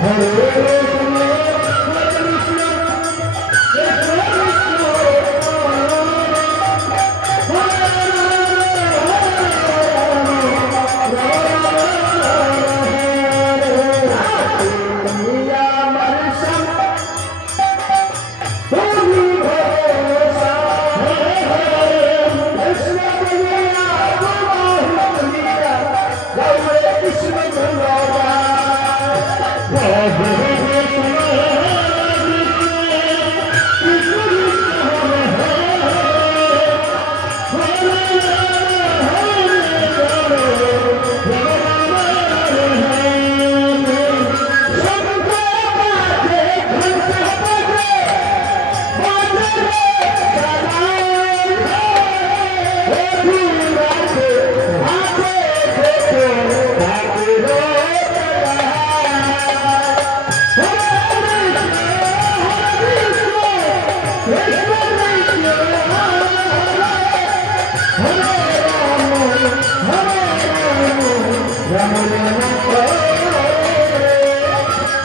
Hare Ramon, Ramon, Ramon,